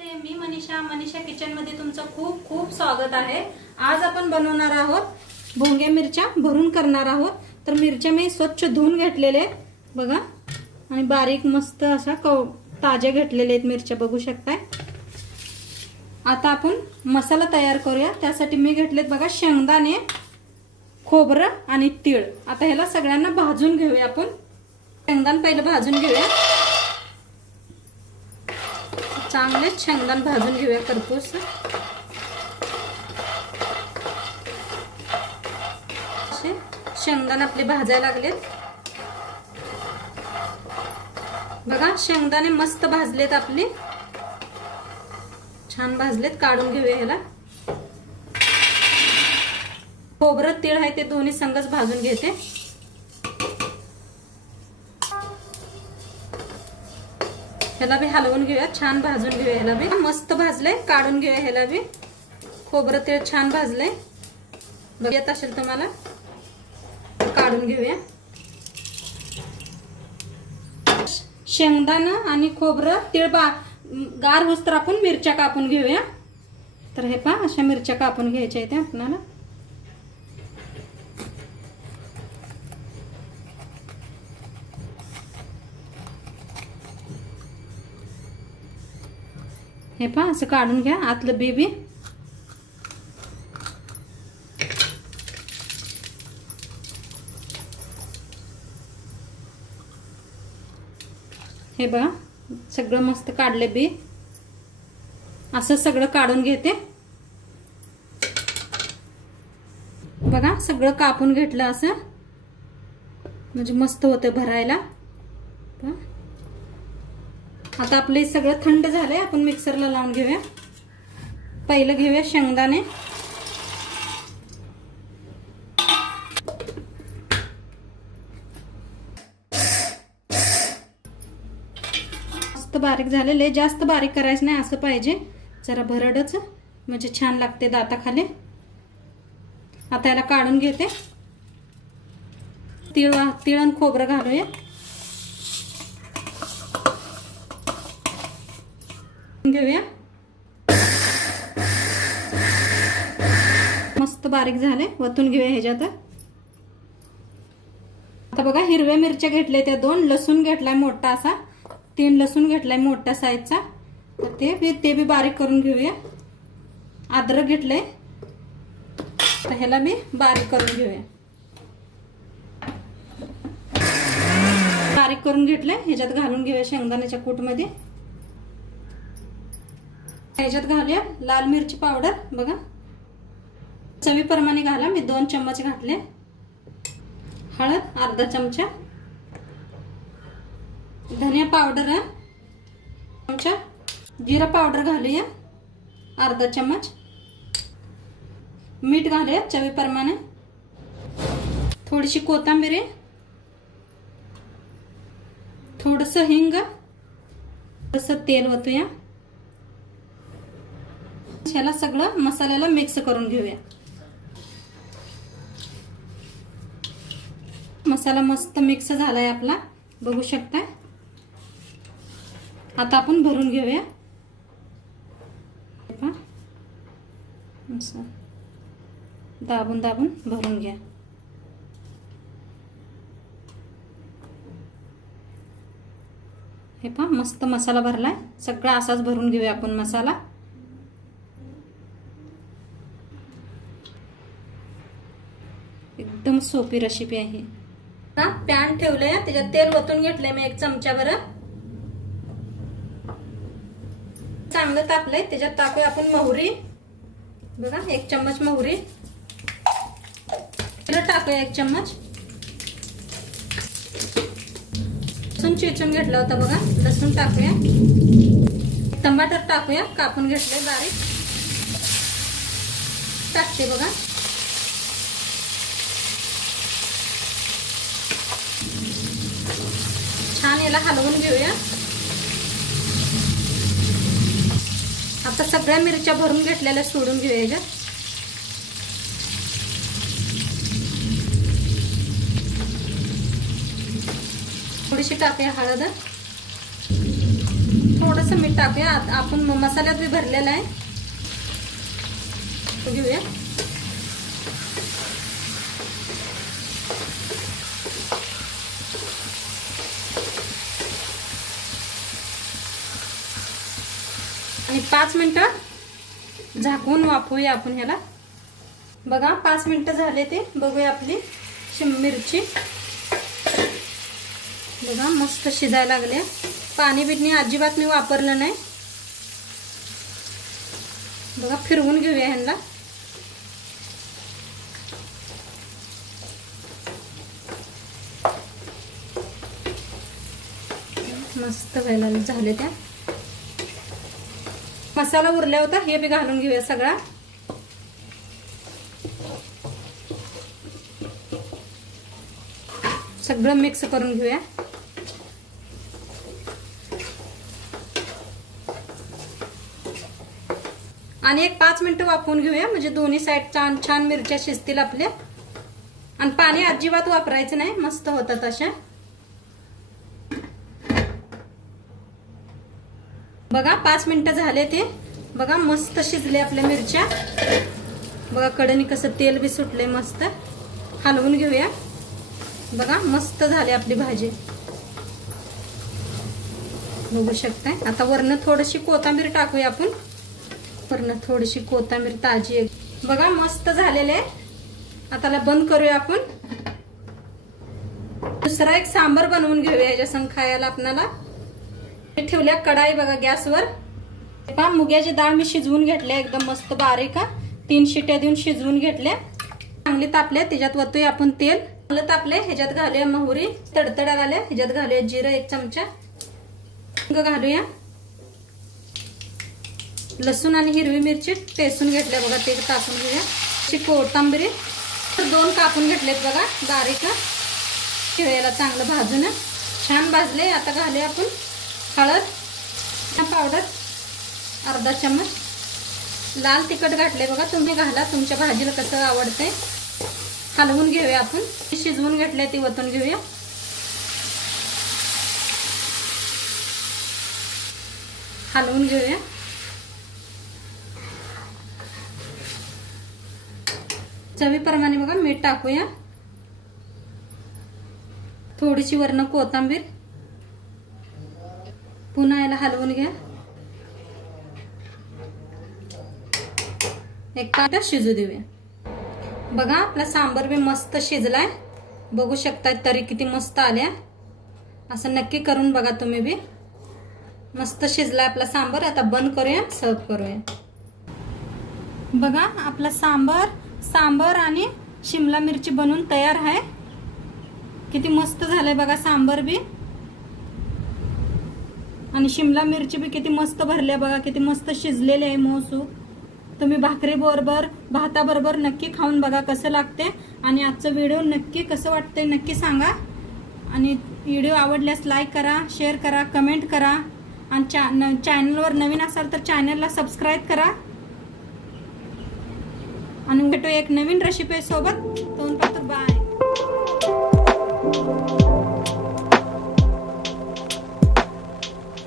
नमस्ते मी मनीषा मनीषा किचन मध्ये तुमचं खूप खूप स्वागत आहे आज आपण बनवणार आहोत भोंग्या मिरच्या भरून करणार आहोत तर मिरच्या मी स्वच्छ धुवून घेतलेले बघा आणि बारीक मस्त अशा कव ताज्या घेतलेले आहेत मिरच्या बघू शकताय आता आपण मसाला तयार करूया त्यासाठी मी घेतलेत बघा शेंगदाणे खोबरं आणि तीळ आता ह्याला सगळ्यांना भाजून घेऊया आपण शेंगदाण पहिलं भाजून घेऊया चांगले शेंगदाण भाजून घेऊया करपूस शेंगदाण आपले भाजायला लागलेत बघा शेंगदाणे मस्त भाजलेत आपले छान भाजलेत काढून घेऊया ह्याला खोबरं तीळ आहे ते दोन्ही संगच भाजून घेते ह्याला बी हलवून घेऊया छान भाजून घेऊया ह्याला बी मस्त भाजलंय काढून घेऊया ह्याला बी खोबरं तेल छान भाजलंय बघ येत असेल तुम्हाला काढून घेऊया शेंगदाणा आणि खोबरं तीळ बा गार होस्तर आपण मिरच्या कापून घेऊया तर हे पहा अशा मिरच्या कापून घ्यायच्या आहेत आपल्याला हे पहा असं काढून घ्या आतलं बेबी हे बघा सगळं मस्त काढले बी असं सगळं काढून घेते बघा सगळं कापून घेतलं असं म्हणजे मस्त होतं भरायला आता आपले सगळं थंड झालं आहे आपण मिक्सरला लावून घेऊया पहिलं घेऊया शेंगदाणे मस्त बारीक झालेले जास्त बारीक करायचं नाही असं पाहिजे जरा भरडच म्हणजे छान लागते दाताखाली आता याला काढून घेते तिळ तिळ आणि खोबरं घालूया घेऊया मस्त बारीक झाले वतून घेऊया ह्याच्यात आता बघा हिरव्या मिरच्या घेतल्या त्या दोन लसूण घेतलाय मोठा असा तीन लसूण घेतलाय मोठ्या साईजचा तर ते बी ते बी बारीक करून घेऊया अद्रक घेतलंय तर ह्याला मी बारीक करून घेऊया बारीक करून घेतलंय ह्याच्यात घालून घेऊया शेंगदाण्याच्या कूटमध्ये ह्याच्यात घालूया लाल मिरची पावडर बघा चवीप्रमाणे घाला मी दोन चम्मच घातले हळद अर्धा चमचा धनिया पावडर चमचा जिरा पावडर घालूया अर्धा चम्मच मीठ घालूया चवीप्रमाणे थोडीशी कोथिंबीर थोडंसं हिंग थोडंसं तेल ओतूया ह्याला सगळं मसाल्याला मिक्स करून घेऊया मसाला मस्त मिक्स झालाय आपला बघू शकता आता आपण भरून घेऊया दाबून दाबून भरून घ्या हे पहा मस्त मसाला भरलाय सगळा असाच भरून घेऊया आपण मसाला एकदम सोपी रेसिपी आहे पॅन ठेवलंय त्याच्यात तेल ओतून घेतलंय मी एक चमचा भर चांगलं तापलंय त्याच्यात टाकूया आपण मोहरी बघा एक चम्मच मोहरी तिला टाकूया एक चम्मच लसून चिचून घेतला होता बघा लसूण टाकूया टमाटर टाकूया कापून घेतलंय बारीक टाकते बघा ह्याला हलवून घेऊया आता सगळ्या मिरच्या भरून घेतलेल्या सोडून घेऊया ह्या थोडीशी टाकूया हळद थोडस मीठ टाकूया आपण मसाल्यात बी भरलेला आहे घेऊया आणि पाच मिनटं झाकून वापूया आपण ह्याला बघा पाच मिनटं झाले ते बघूया आपली शिम मिरची बघा मस्त शिजायला लागल्या पाणी बिटणी अजिबात मी वापरलं नाही बघा फिरवून घेऊया ह्यांना मस्त व्हायला झाले त्या मसाला उरला होता हे बी घालून घेऊया सगळा सगळं मिक्स करून घेऊया आणि एक पाच मिनिटं वापरून घेऊया म्हणजे दोन्ही साईड छान छान मिरच्या शिजतील आपल्या आणि पाणी अजिबात वापरायचं नाही मस्त होतात अशा बघा पाच मिनिटं झाले ते बघा मस्त शिजले आपल्या मिरच्या बघा कडनी कसं तेल बी सुटले मस्त हलवून घेऊया बघा मस्त झाली आपली भाजी बघू शकताय आता वरनं थोडीशी कोथांबीर टाकूया आपण वरनं थोडीशी कोथांबीर ताजी बघा मस्त झालेले आताला बंद करूया आपण दुसरा एक सांबर बनवून घेऊया याच्या खायला आपणाला ठेवल्या कढाई बघा गॅसवर पहा मुग्याची डाळ मी शिजवून घेतल्या एकदम मस्त बारीक तीन शिट्या देऊन शिजवून घेतल्या चांगली तापल्या त्याच्यात वतोय आपण तेल चांगलं तापले ह्याच्यात घालूया मोहरी तडतडा आल्या ह्याच्यात घालूया जिरं एक चमचा ग घालूया लसूण आणि हिरवी मिरची पेसून घेतल्या बघा ते तापून घेऊया ची तर दोन कापून घेतलेत बघा बारीक केळ्याला चांगलं भाजून छान भाजले आता घालूया आपण हळद पावडर अर्धा चम्मच लाल तिखट घातले बघा तुम्ही घाला तुमच्या भाजीला कसं आवडते हलवून घेऊया आपण शिजवून घेतले ती वतून घेऊया हलवून घेऊया चवीप्रमाणे बघा मीठ टाकूया थोडीशी वरण कोथांबीर पुन्हा याला हलवून घ्या एक पाटा शिजू देऊया बघा आपला सांबर बी मस्त शिजलाय बघू शकता तरी किती मस्त आल्या असं नक्की करून बघा तुम्ही बी मस्त शिजला आपला सांबर आता बंद करूया सर्व करूया बघा आपला सांबर सांबर आणि शिमला मिरची बनवून तयार आहे किती मस्त झालंय बघा सांबर बी आणि शिमला मिरची बी किती मस्त भरल्या बघा किती मस्त शिजलेले आहे मोसू तुम्ही भाकरी बरोबर भाताबरोबर नक्की खाऊन बघा कसं लागते आणि आजचा व्हिडिओ नक्की कसं वाटते नक्की सांगा आणि व्हिडिओ आवडल्यास लाईक करा शेअर करा कमेंट करा आणि न चॅनलवर नवीन असाल तर चॅनलला सबस्क्राईब करा आणि भेटू एक नवीन रेसिपी सोबत तो बाय